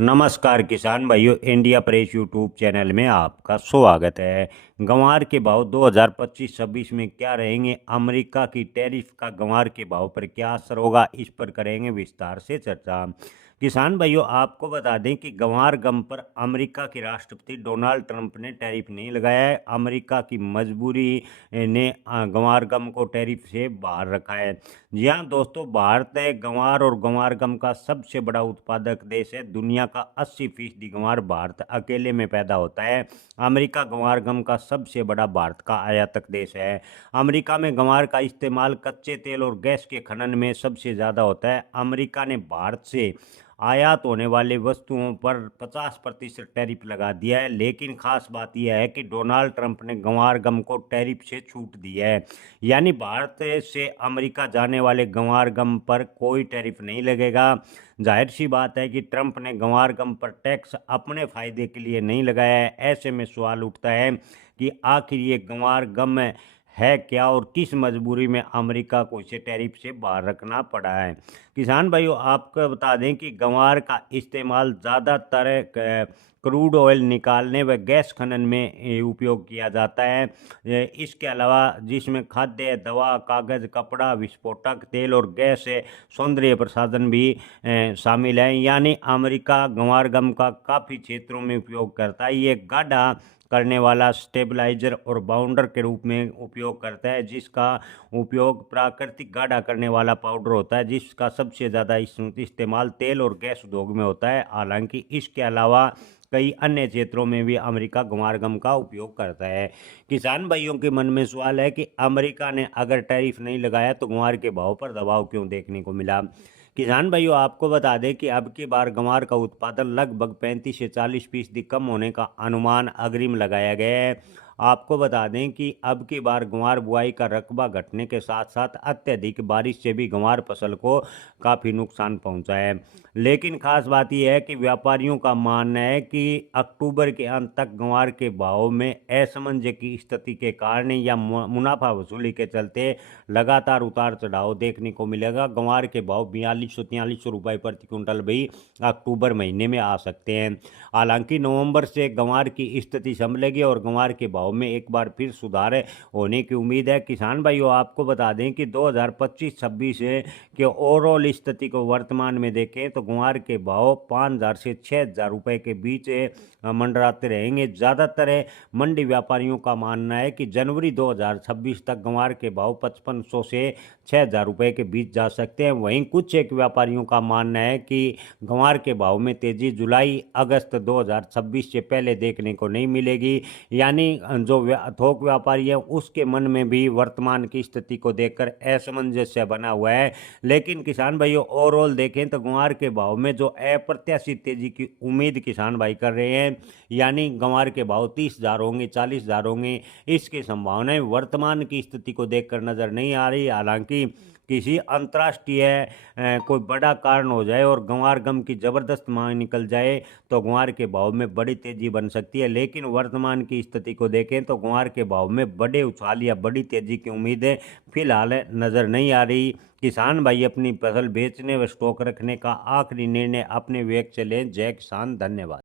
नमस्कार किसान भाइयों, इंडिया प्रेस यूट्यूब चैनल में आपका स्वागत है। गंवार के भाव 2025-26 में क्या रहेंगे, अमेरिका की टैरिफ का गंवार के भाव पर क्या असर होगा, इस पर करेंगे विस्तार से चर्चा। किसान भाइयों, आपको बता दें कि गंवार गम पर अमेरिका के राष्ट्रपति डोनाल्ड ट्रंप ने टैरिफ नहीं लगाया है। अमेरिका की मजबूरी ने गंवार गम को टैरिफ से बाहर रखा है। जी हाँ दोस्तों, भारत है गंवार और गंवार गम का सबसे बड़ा उत्पादक देश है। दुनिया का 80% गंवार भारत अकेले में पैदा होता है। अमेरिका गंवार गम का सबसे बड़ा भारत का आयातक देश है। अमेरिका में गंवार का इस्तेमाल कच्चे तेल और गैस के खनन में सबसे ज़्यादा होता है। अमेरिका ने भारत से आयात होने वाले वस्तुओं पर 50% टैरिफ लगा दिया है, लेकिन खास बात यह है कि डोनाल्ड ट्रंप ने गंवार गम को टैरिफ से छूट दी है। यानी भारत से अमेरिका जाने वाले गंवार गम पर कोई टैरिफ नहीं लगेगा। जाहिर सी बात है कि ट्रंप ने गंवार गम पर टैक्स अपने फायदे के लिए नहीं लगाया है। ऐसे में सवाल उठता है कि आखिर ये गंवार गम है क्या और किस मजबूरी में अमेरिका को इसे टैरिफ से बाहर रखना पड़ा है। किसान भाइयों, आपको बता दें कि गंवार का इस्तेमाल ज़्यादातर क्रूड ऑयल निकालने व गैस खनन में उपयोग किया जाता है। इसके अलावा जिसमें खाद्य, दवा, कागज़, कपड़ा, विस्फोटक, तेल और गैस सौंदर्य प्रसाधन भी शामिल हैं। यानी अमेरिका गंवार गम का काफ़ी क्षेत्रों में उपयोग करता है। ये गाढ़ा करने वाला स्टेबलाइजर और बाउंडर के रूप में उपयोग करता है, जिसका उपयोग प्राकृतिक गाढ़ा करने वाला पाउडर होता है, जिसका सबसे ज़्यादा इस्तेमाल तेल और गैस उद्योग में होता है। हालांकि इसके अलावा कई अन्य क्षेत्रों में भी अमेरिका गंवार गम का उपयोग करता है। किसान भाइयों के मन में सवाल है कि अमेरिका ने अगर टैरिफ नहीं लगाया तो गंवार के भाव पर दबाव क्यों देखने को मिला। किसान भाइयों, आपको बता दें कि अब की बार गंवार का उत्पादन लगभग 35 से 40% कम होने का अनुमान अग्रिम लगाया गया है। आपको बता दें कि अब की बार गंवार बुआई का रकबा घटने के साथ साथ अत्यधिक बारिश से भी गंवार फसल को काफ़ी नुकसान पहुंचा है। लेकिन खास बात यह है कि व्यापारियों का मानना है कि अक्टूबर के अंत तक गंवार के भाव में असमंजस की स्थिति के कारण या मुनाफा वसूली के चलते लगातार उतार चढ़ाव देखने को मिलेगा। गंवार के भाव 4200-4300 रुपये प्रति क्विंटल भी अक्टूबर महीने में आ सकते हैं। हालांकि नवंबर से गंवार की स्थिति संभलेगी और गंवार के भाव में एक बार फिर सुधार होने की उम्मीद है। किसान भाइयों, आपको बता दें कि 2025-26 के ओवरऑल स्थिति को वर्तमान में देखें तो गंवार के भाव 5000 से 6000 रुपये के बीच मंडराते रहेंगे। ज़्यादातर मंडी व्यापारियों का मानना है कि जनवरी 2026 तक गंवार के भाव 5500 से 6000 रुपये के बीच जा सकते हैं। वहीं कुछ एक व्यापारियों का मानना है कि गंवार के भाव में तेजी जुलाई अगस्त 2026 से पहले देखने को नहीं मिलेगी। यानी जो थोक व्यापारी है उसके मन में भी वर्तमान की स्थिति को देखकर असमंजस्य बना हुआ है। लेकिन किसान भाइयों, ओवरऑल देखें तो गंवार के भाव में जो अप्रत्याशित तेजी की उम्मीद किसान भाई कर रहे हैं, यानी गंवार के भाव 30,000 होंगे, 40,000 होंगे, इसकी संभावनाएं वर्तमान की स्थिति को देखकर नजर नहीं आ रही। हालांकि किसी अंतर्राष्ट्रीय कोई बड़ा कारण हो जाए और गंवार गम की ज़बरदस्त मांग निकल जाए तो गंवार के भाव में बड़ी तेजी बन सकती है। लेकिन वर्तमान की स्थिति को देखें तो गंवार के भाव में बड़े उछाल या बड़ी तेजी की उम्मीदें फिलहाल नज़र नहीं आ रही। किसान भाई अपनी फसल बेचने व स्टॉक रखने का आखिरी निर्णय अपने विवेक से लें। जय किसान, धन्यवाद।